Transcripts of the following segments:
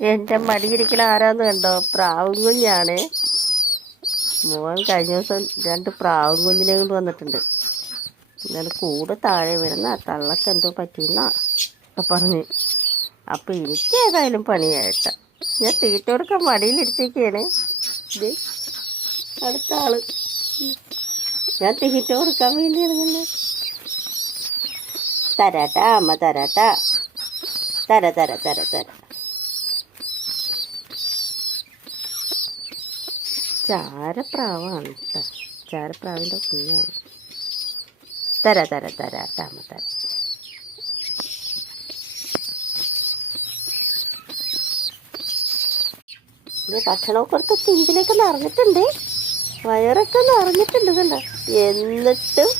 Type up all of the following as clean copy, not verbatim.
എൻ്റെ മടിയിരിക്കൽ ആരാന്ന് കണ്ടോ? പ്രാവും കുഞ്ഞാണ്. മോൻ കഴിഞ്ഞ ദിവസം 2 പ്രാവും കുഞ്ഞിനെ കൊണ്ട് വന്നിട്ടുണ്ട്. എന്നാലും കൂടെ താഴെ വരുന്ന തള്ളക്ക് എന്തോ പറ്റിയെന്നാ ഒക്കെ പറഞ്ഞ്. അപ്പം എനിക്ക് ഏതായാലും പണിയായിട്ട ഞാൻ തീറ്റ കൊടുക്കാൻ മടിയിലിരിച്ചേക്കാണ്. ഇത് അടുത്ത ആള് ഞാൻ തീറ്റ കൊടുക്കാൻ വേണ്ടി ഇറങ്ങുന്നത്. തരാട്ടാ അമ്മ, തരാട്ടാ, തര തര തര തര. ചാരപ്രാവാണ് കേട്ടോ, ചാരപ്രാവിൻ്റെ കുഞ്ഞാണ്. തര തര തരാട്ടാ അമ്മ, തര. ഇത് ഭക്ഷണമൊക്കെ കൊടുത്ത് തിങ്കിലൊക്കെ നിറഞ്ഞിട്ടുണ്ട്, വയറൊക്കെ നിറഞ്ഞിട്ടുണ്ട് കണ്ട. എന്നിട്ടും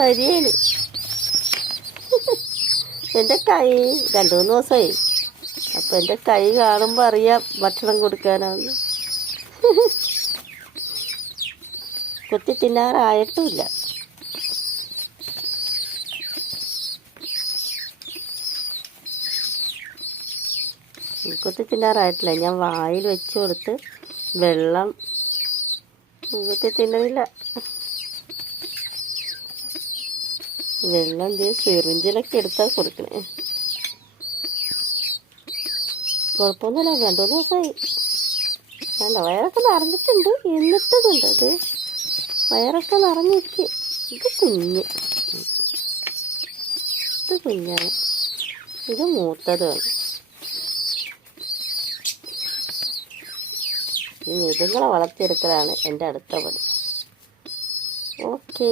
വരികയാണ്. എൻ്റെ കൈ 2-3 ദിവസമായി. അപ്പം എൻ്റെ കൈ കാണുമ്പോൾ അറിയാം ഭക്ഷണം കൊടുക്കാനാണ്. കുത്തി തിന്നാറായിട്ടുമില്ല. കുത്തി തിന്നാറായിട്ടില്ല. ഞാൻ വായിൽ വെച്ച് കൊടുത്ത് വെള്ളം കുത്തി തിന്നണില്ല. വെള്ളം സിറിഞ്ചിലൊക്കെ എടുത്താൽ കൊടുക്കണേ. കുഴപ്പമൊന്നുമില്ല. 2-3 ദിവസമായി. വേണ്ട, വയറൊക്കെ നിറഞ്ഞിട്ടുണ്ട്. എന്നിട്ടതുണ്ട് ഇത് വയറൊക്കെ നിറഞ്ഞിരിക്കും. ഇത് കുഞ്ഞാണ്. ഇത് മൂത്തതാണ്. ഇതുങ്ങളെ വളർത്തിയെടുക്കലാണ് എൻ്റെ അടുത്ത പണി. ഓക്കേ.